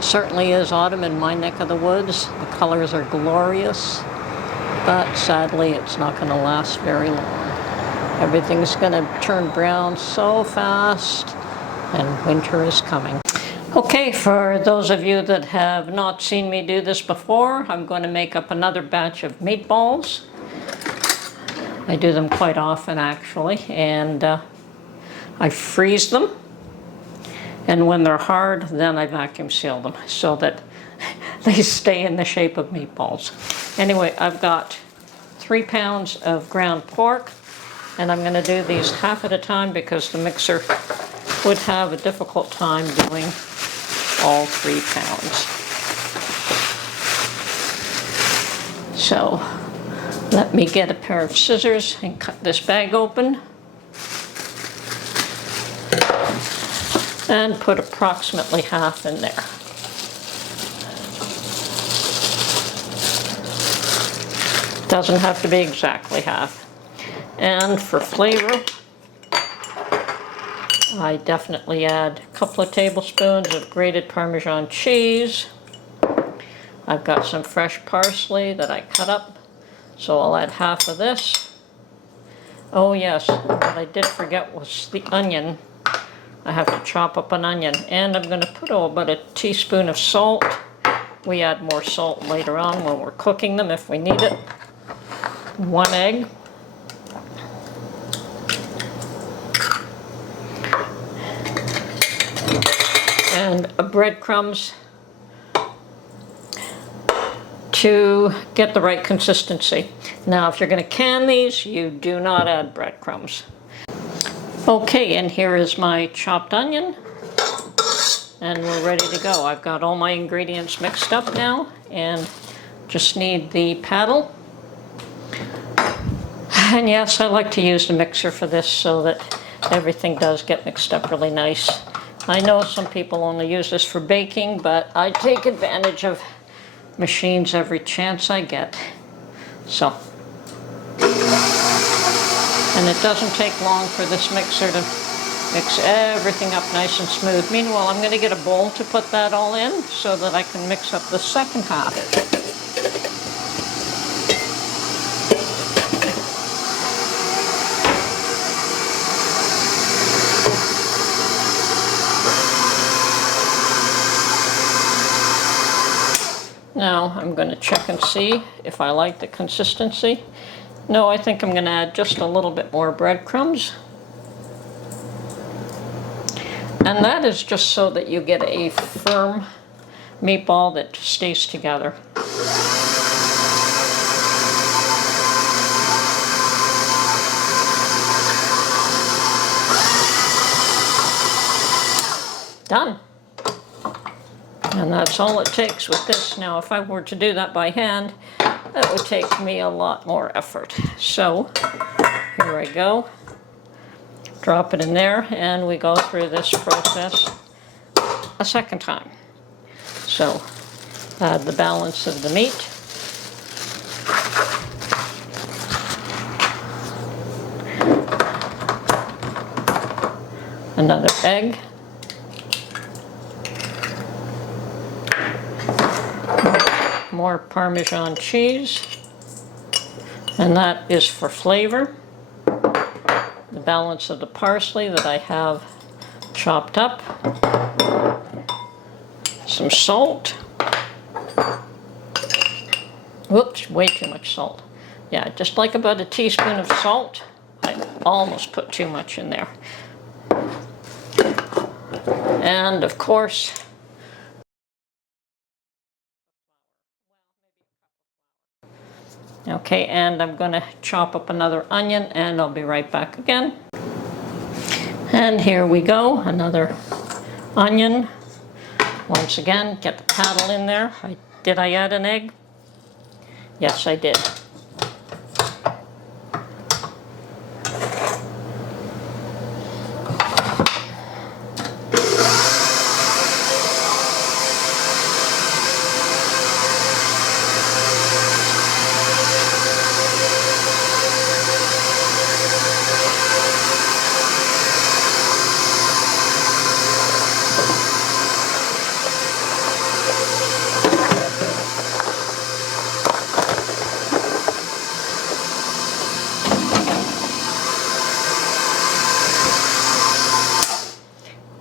It certainly is autumn in my neck of the woods. The colors are glorious, but sadly it's not going to last very long. Everything's going to turn brown so fast, and winter is coming. Okay, for those of you that have not seen me do this before, I'm going to make up another batch of meatballs. I do them quite often actually, and I freeze them. And when they're hard, then I vacuum seal them so that they stay in the shape of meatballs. Anyway, I've got 3 pounds of ground pork, and I'm going to do these half at a time because the mixer would have a difficult time doing all 3 pounds. So let me get a pair of scissors and cut this bag open. And put approximately half in there. Doesn't have to be exactly half. And for flavor, I definitely add a couple of tablespoons of grated Parmesan cheese. I've got some fresh parsley that I cut up, so I'll add half of this. Oh yes, what I did forget was the onion. I have to chop up an onion, and I'm going to put about a teaspoon of salt. We add more salt later on when we're cooking them if we need it. 1 egg. And breadcrumbs to get the right consistency. Now, if you're going to can these, you do not add breadcrumbs. Okay, and here is my chopped onion, and we're ready to go. I've got all my ingredients mixed up now, and just need the paddle. And yes, I like to use the mixer for this so that everything does get mixed up really nice. I know some people only use this for baking, but I take advantage of machines every chance I get. So. And it doesn't take long for this mixer to mix everything up nice and smooth. Meanwhile, I'm going to get a bowl to put that all in so that I can mix up the second half. Now I'm going to check and see if I like the consistency. No, I think I'm going to add just a little bit more breadcrumbs. And that is just so that you get a firm meatball that stays together. Done. And that's all it takes with this. Now, if I were to do that by hand, that would take me a lot more effort. So, here I go. Drop it in there, and we go through this process a second time. So, add the balance of the meat. Another egg. More Parmesan cheese, and that is for flavor. The balance of the parsley that I have chopped up. Some salt. Whoops, way too much salt. Yeah, just like about a teaspoon of salt. I almost put too much in there. And of course, okay, and I'm going to chop up another onion, and I'll be right back again. And here we go, another onion. Once again, get the paddle in there. Did I add an egg? Yes, I did.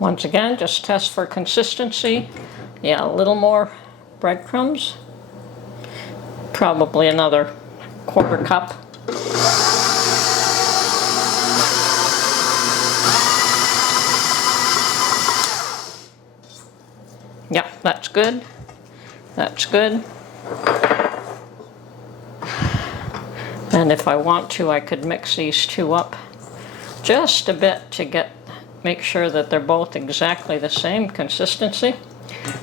Once again, just test for consistency. Yeah, a little more breadcrumbs. Probably another 1/4 cup. Yeah, that's good. That's good. And if I want to, I could mix these two up just a bit to make sure that they're both exactly the same consistency.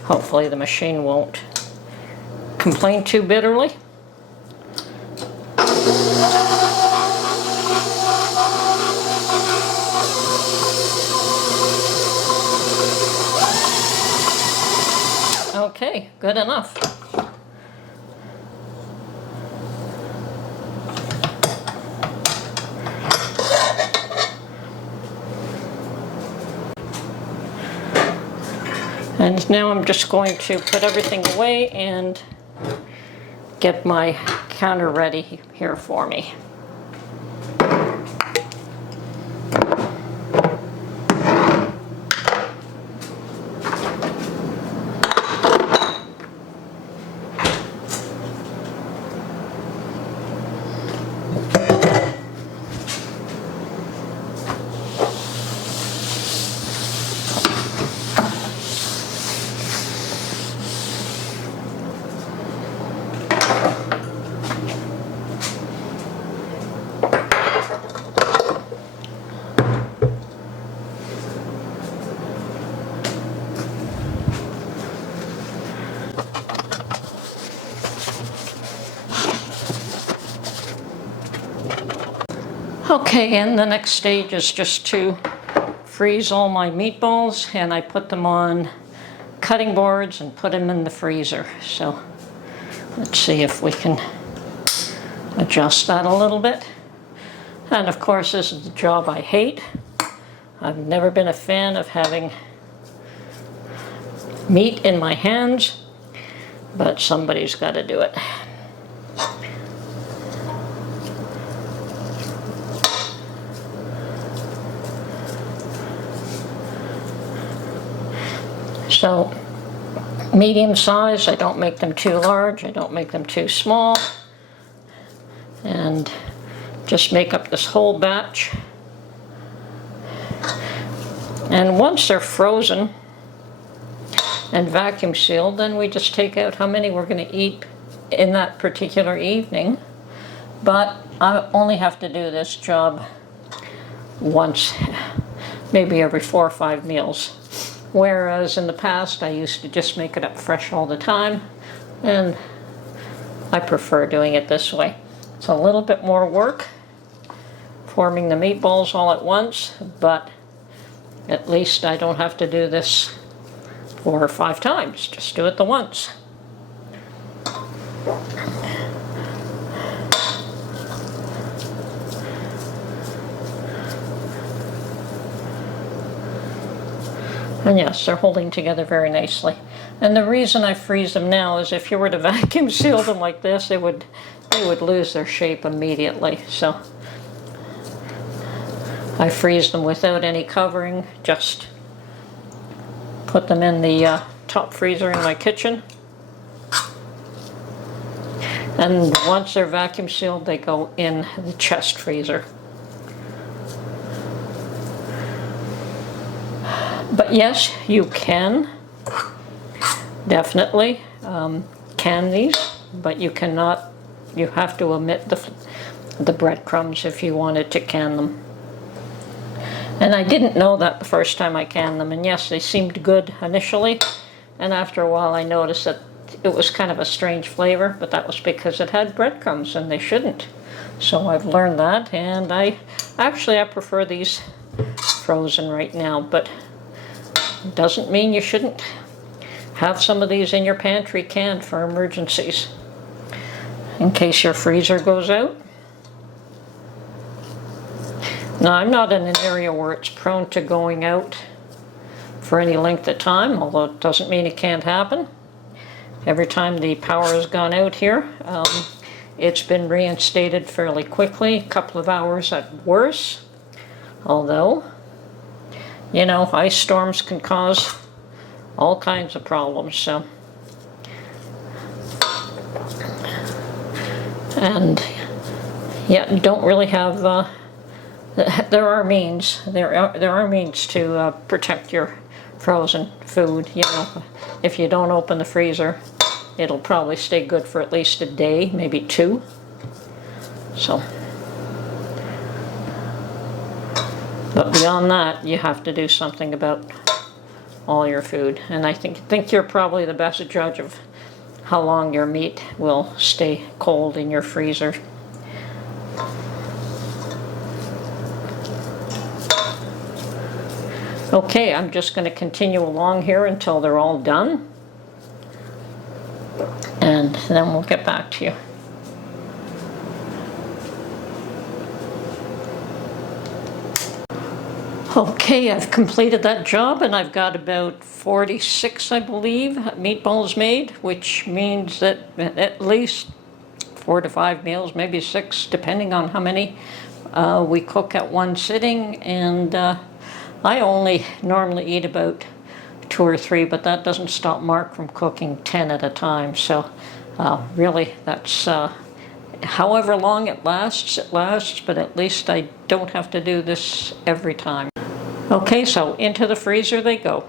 Hopefully the machine won't complain too bitterly. Okay, good enough. And now I'm just going to put everything away and get my counter ready here for me. Okay, and the next stage is just to freeze all my meatballs, and I put them on cutting boards and put them in the freezer. So let's see if we can adjust that a little bit. And of course, this is the job I hate. I've never been a fan of having meat in my hands, but somebody's got to do it. So, medium size, I don't make them too large, I don't make them too small. And just make up this whole batch. And once they're frozen and vacuum sealed, then we just take out how many we're going to eat in that particular evening. But I only have to do this job once, maybe every 4 or 5 meals. Whereas in the past, I used to just make it up fresh all the time, and I prefer doing it this way. It's a little bit more work forming the meatballs all at once, but at least I don't have to do this 4 or 5 times. Just do it the once. And yes, they're holding together very nicely. And the reason I freeze them now is if you were to vacuum seal them like this, they would lose their shape immediately. So I freeze them without any covering, just put them in the top freezer in my kitchen. And once they're vacuum sealed, they go in the chest freezer. But yes, you can definitely can these, but you cannot, you have to omit the breadcrumbs if you wanted to can them. And I didn't know that the first time I canned them, and yes, they seemed good initially, and after a while I noticed that it was kind of a strange flavor, but that was because it had breadcrumbs and they shouldn't. So I've learned that, and I prefer these frozen right now, but it doesn't mean you shouldn't have some of these in your pantry canned for emergencies, in case your freezer goes out. Now, I'm not in an area where it's prone to going out for any length of time, although it doesn't mean it can't happen. Every time the power has gone out here, it's been reinstated fairly quickly, a couple of hours at worst. Although, you know, ice storms can cause all kinds of problems, so. And yeah, don't really have, there are means to protect your frozen food, you know. If you don't open the freezer, it'll probably stay good for at least a day, maybe 2. So, but beyond that, you have to do something about all your food. And I think you're probably the best judge of how long your meat will stay cold in your freezer. Okay, I'm just going to continue along here until they're all done, and then we'll get back to you. Okay, I've completed that job, and I've got about 46, I believe, meatballs made, which means that at least 4 to 5 meals, maybe 6, depending on how many we cook at one sitting. And I only normally eat about 2 or 3, but that doesn't stop Mark from cooking 10 at a time. So really, that's however long it lasts, but at least I don't have to do this every time. Okay, so into the freezer they go.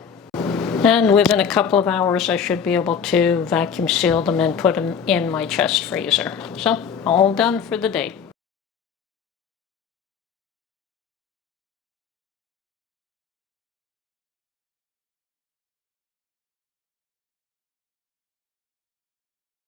And within a couple of hours, I should be able to vacuum seal them and put them in my chest freezer. So, all done for the day.